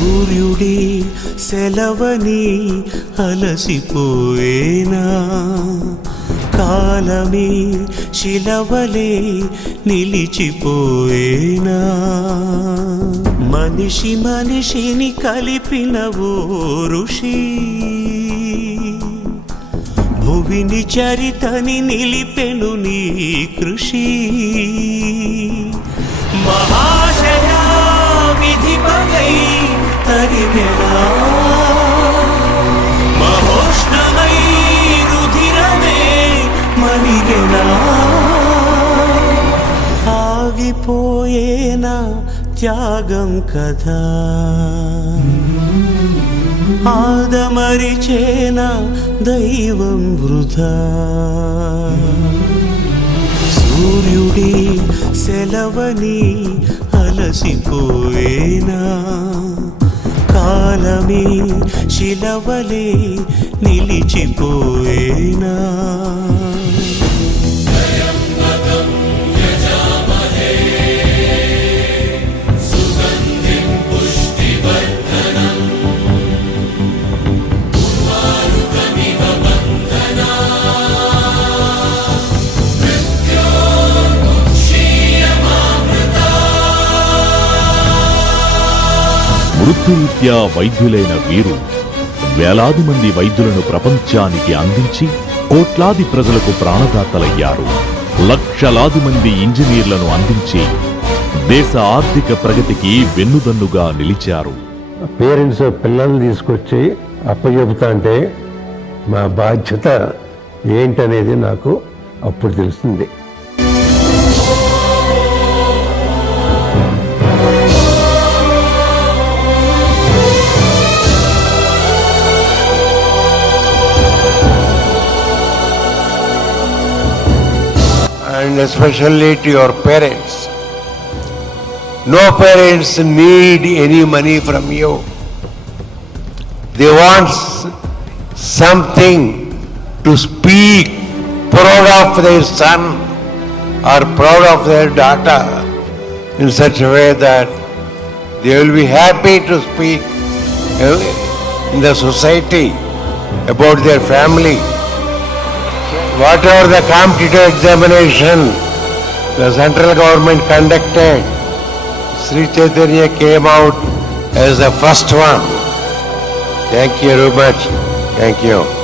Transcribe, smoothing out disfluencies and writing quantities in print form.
సూర్యుడి సెలవని అలసిపోయేనా, కాలమే శిలవలే నిలిచిపోయేనా, మనిషి మనిషిని కలిపిన ఓ ఋషి, భువిని చరితని నిలిపెను నీ కృషి. మహాశయా విధి పగై తరిమెలా, మహోష్ణమై రుధిరమే మణిగెలా, ఆగిపోయేనా త్యాగం కదా, ఆదమరిచేనా దైవం వృధా. సూర్యుడి సెలవని అలసిపోయేనా, కాలమే శిలవలే నిలిచిపోయేనా. వృత్తిరీత్యా వైద్యులైన వీరు వేలాది మంది వైద్యులను ప్రపంచానికి అందించి కోట్లాది ప్రజలకు ప్రాణదాతలయ్యారు. లక్షలాది మంది ఇంజనీర్లను అందించి దేశ ఆర్థిక ప్రగతికి వెన్నుదన్నుగా నిలిచారు. పేరెంట్స్ పిల్లల్ని తీసుకొచ్చి అప్పచెబుతా అంటే మా బాధ్యత ఏంటనేది నాకు అప్పుడు తెలిసింది. And especially to your parents. No parents need any money from you. They want something to speak proud of their son or proud of their daughter in such a way that they will be happy to speak in the society about their family. Whatever the competitive examination the central government conducted, Sri Chaitanya came out as the first one. Thank you very much. Thank you.